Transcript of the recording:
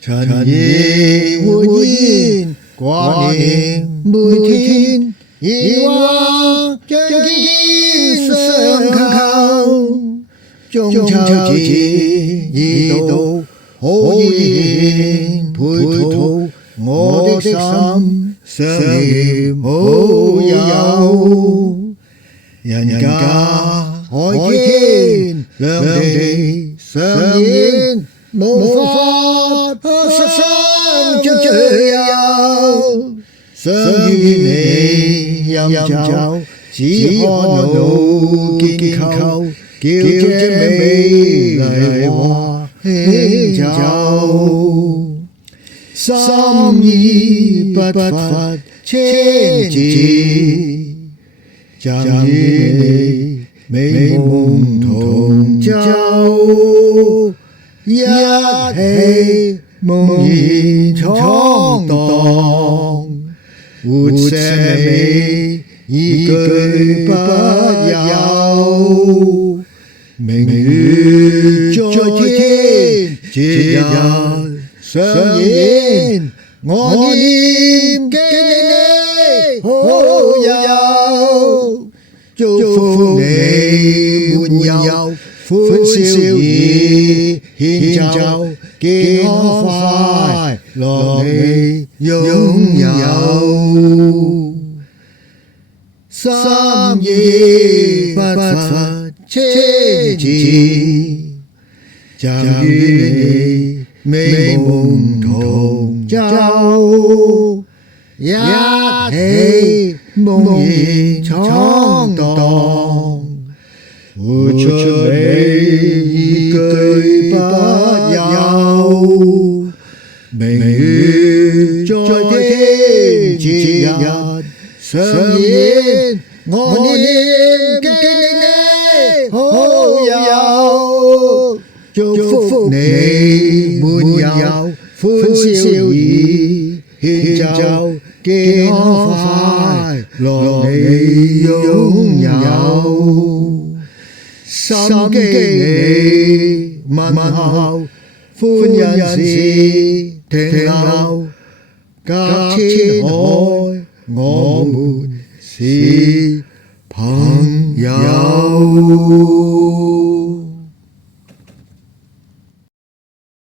陳夜活現，掛念每天，現話將肩相扣。中秋節已到，可以陪同我的心，相念好友。人家海天兩地相見，無法相聚友。想與你飲酒，只看老劍扣，叫這美麗話輕走。心意不發千字，暫與你美夢同舟，一起夢言闖蕩，活石美依據不休。明月在天，節日上演，我念記你好友。祝福你滿有歡笑意，獻奏健康快樂你擁有。心意不發千字，暫與你美夢同舟，一起夢言闖蕩，活出美依據不休。明月在天，節日上演，我念記你好友。祝福你滿有歡笑意，獻奏健康快樂你擁有。心經你問候，歡欣事停留，隔千海我們是朋友。